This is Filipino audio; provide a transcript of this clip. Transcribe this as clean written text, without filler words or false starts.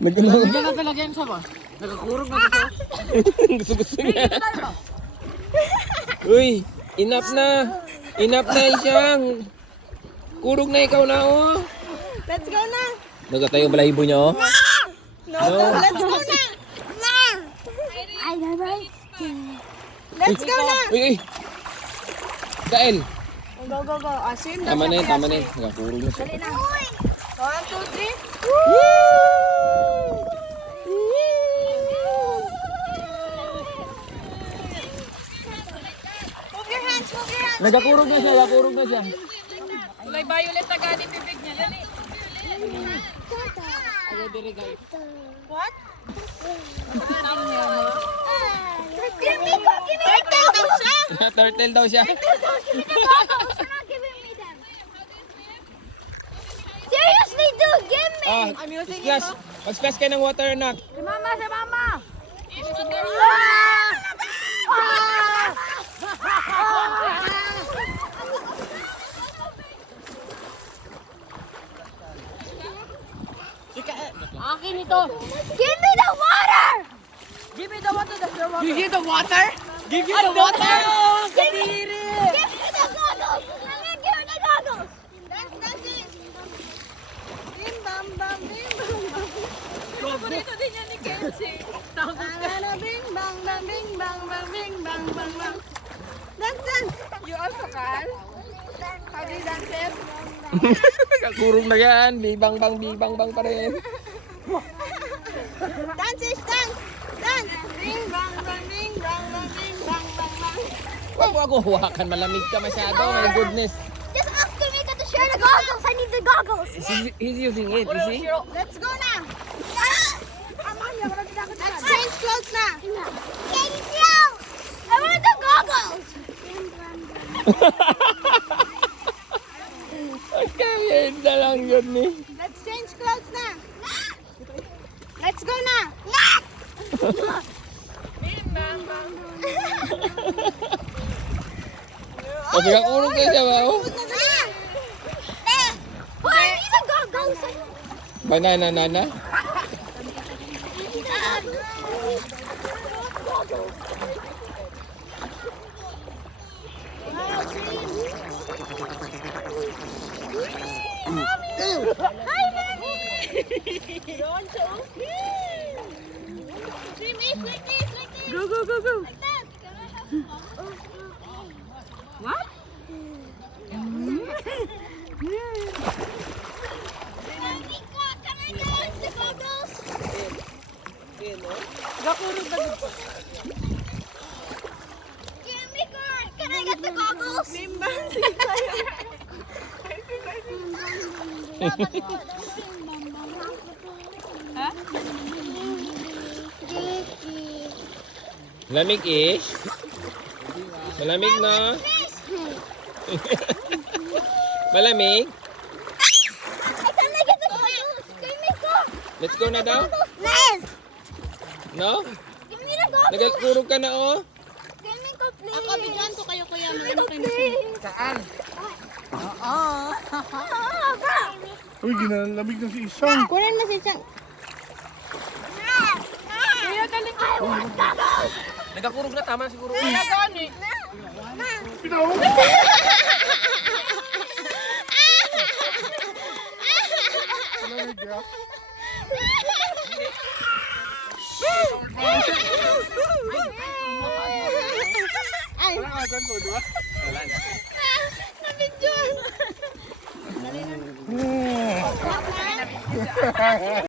Nagulong. Hindi na talaga yan siya ba? Nakakurog na siya. Gusto-gusto niya. Uy, enough na. Enough na isang. Kurog na ikaw na oh. Let's go na. Nagatayo balahibo niya oh. No, let's go na. Let's go na. Uy, uy. Kael. Go, go, go. Swim na Tama na siya. yun, tama na yun. Nakakurog na siya. Dali na. 1, 2, 3. Move your hands, move your hands. Nakakurog na siya, nakakurog na siya. Kulay violet na gani bibig niya. Dali. What? Turtle daw siya. Seriously, dude, give me! Ah, splash. Mag-splash kayo ng water, anak. Si mama, si mama! Akin ito. Give me the water! Give me the water. Give me the water. Give me the water. Give me the goggles! Give me the goggles! Dance, dance it. Bim, bam, bam, bim, bam, bam. Paborito din yan ni Kenzie. Alala, bing, bang, bang, bing, bang, bang, bing, bang, bang, bang. Dance, dance. You also can? How do you dance it? Nakakurog na yan. Bibang bang pa rin. Dance, ish, dance. Dance. Bing, bang, bang, bing, bang, bang, bing, bang, bang, bang. Huwag mo ako hawakan. Malamig ka masyado. My goodness. Just ask Kamika to share the goggles! I need the goggles! He's using it, you see? Let's go na. Let's change clothes na. Thank you! I want the goggles! Okay, na lang yun eh. Let's change clothes na. Let's go na. Kasi kakurog na siya ba? Oh? Well, I need the goggles! Banana, nana. Go, go, go, go. What? Can I get the goggles? Nakakurog na dito. Can I get the goggles? Malamig ish. Malamig na. Malamig. I cannot get the goggles! Give me Let's go na daw. Yes! No? Give me the goggles! Nagkurog ka na oh. Give me the please! Ako, bigyan ko kayo, kuya. Give me the please! Saan? Uy, ginalamig na si Isang. Kunin mo si Chang. Kuya, dali ko. I want goggles! Nagkurog na tama siguro. Gani. Pinaw! Malamig ka. Ay, Parang agan mo, di ba? nabidyon.